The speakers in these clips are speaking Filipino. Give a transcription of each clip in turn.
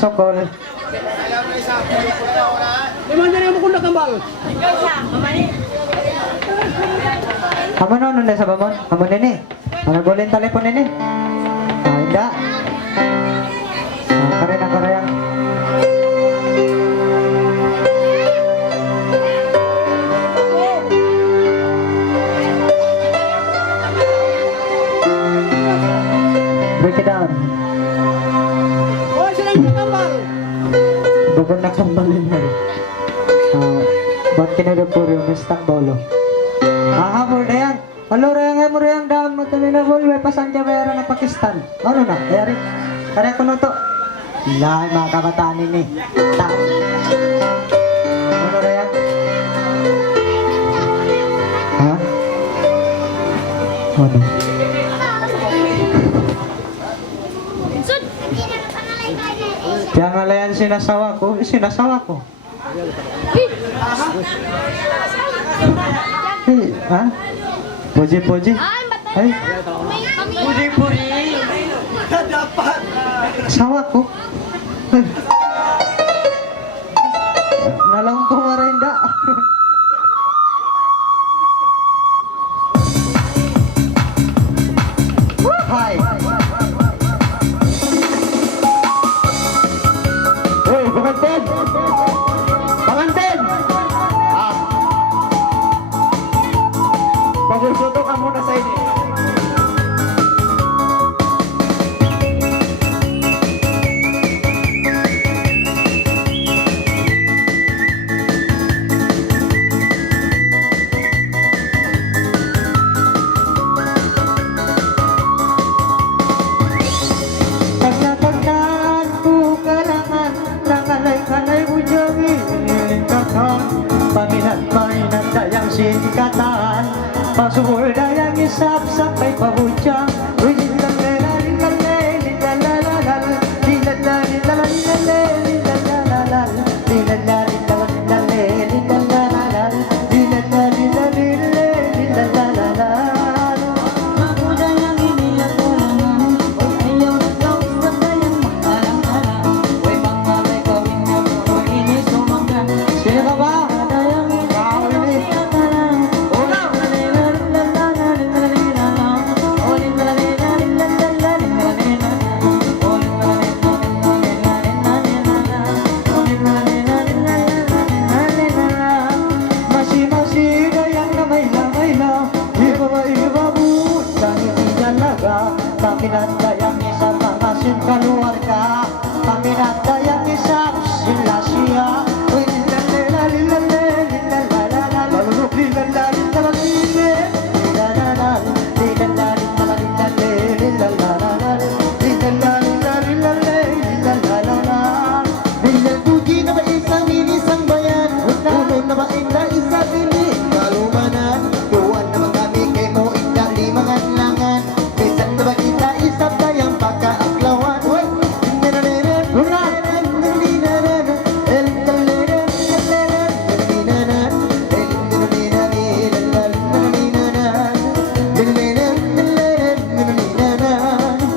magsokol. Limang dyan mo kung nakambal. Amo no, nung nasa bamon? Amo nini. Managulin telepon nini. Ah, hindi. Ah, kare na kare yan. Break it down. Hoy, silang nakambal. Bukod na kambalin mo rin. Ba't kinadapuri yung mistang bolo? Habol na yan. Halo reyang mo reyang daon mo tali na bol. May pasangja mayroon ng Pakistan. Ano na? Kaya kaya ko to. Lahat mga kabataan ini. Taon. Ano reyang? Ha? Ano? Kaya ngalayan sinasawa ko, sinasawa ko. Hey, ha? Puji-puji? Ay, Puri-puri. sawa ko. Nalong ko marinda. Hi. Hey, pangantin! Pangantin! Ah. Pagsusuto ka muna sa ini. Pagkatagnan ko kalangan, nangalay-kalay mo diyang inilingkakan. Paminat-paminat dayang sinikatan, pasumul dayang isap-sap ay pabudyang. Uy, lilalala, lilalala, lilalala, lilalala, lilalala, lilalala, sino ka ba? Ikaw ini. Una. Masih-masih gayang na may lamay-la, iba-iba butang inidalaga. Paminat dayang isa mga sinkaluar ka, paminat dayang isa sila siya. Uy, lilalala, lilalala, lilalala, lalulok, lilalala, lilalala, lilalala, lilalala, lilalala, lilalala, lilalala. Bilal puji na ba isang inisang bayan, unong na ba inda isa pili kalumanan, tuwan naman kami kay mo inda limangan langan, bisan na ba kita isa tayang pagkaaklawan.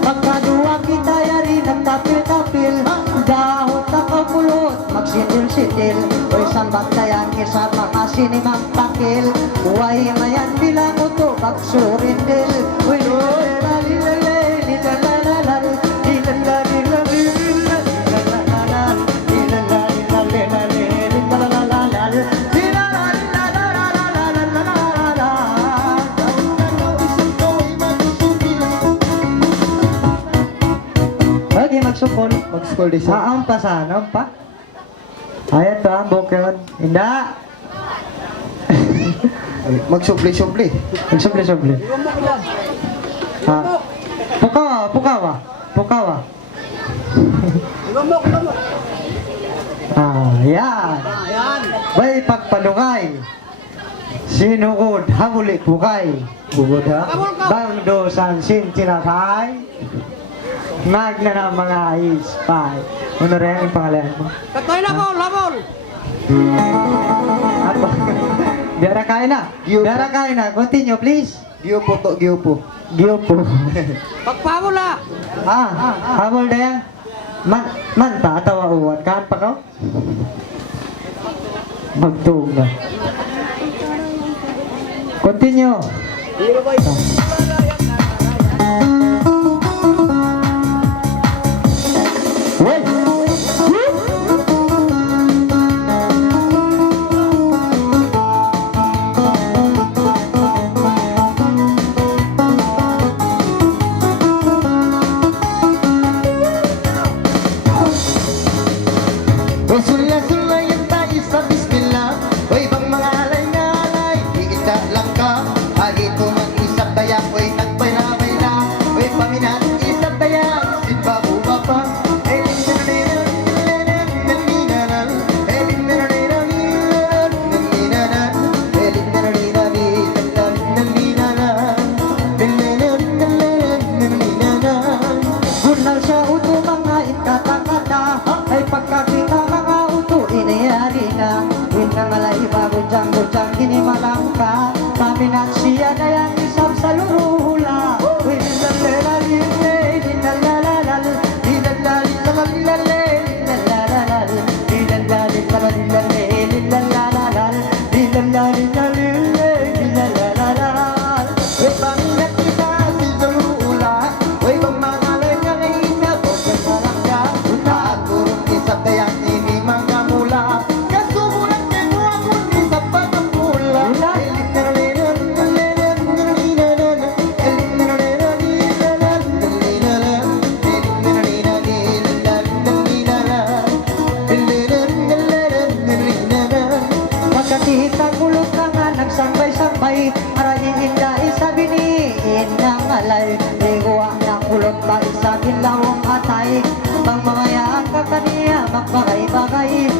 Pagkadua kita yari ng tapil-tapil, dahon na kapulot, magsitil-sitil. Uy, sambat tayan isa mga sinimang pakil, huway mayan bilang uto pagsurindil. Uy, lilalala, lilalala, lilalala, lilalala, lagi magsukol. Mag-school din siya. Ang pasanom pa. Ay, ito ang bukod. Inda. Magsupli-supli. Magsubli-subli. Pukawa, pukawa. Pukawa. Lumok. Yan. Ayan. Bay pagpalungay. Sinugod, hamuli pukay. Bugod ha? Bangdo san sintinatay. Magna ng mga ispay. Ano rin ang pangalan mo? Katoy na ko, labol. Apa? Dara kain na. Giupo. Dara kain na. Continue please. Giupo to, giupo. Giupo. Pagpabol ah. Habol na yan. Man ta, atawa uwan. Kaan pa ka? Magtuog na. Continue. Wait! O sulay-sulay ang tayo sa bismillah. O ibang mga alay-alay, higit ka lang ka. Halito mag-isap daya, o'y nagpay na. O'y paminat, isap daya, simba buba pa. Gunal siya uto mga inkata-kata ay pagkakita mga uto inayari na inangalay bago jang kini malangka paminat siya na yang isap sa luruhula Magkatihit ang kulot na nga nagsambay-sambay para hihinday sa biniin ng alay Iguwa ng kulot ba isa ginlawang atay Pang mamaya ka kaniya magpagay-bagay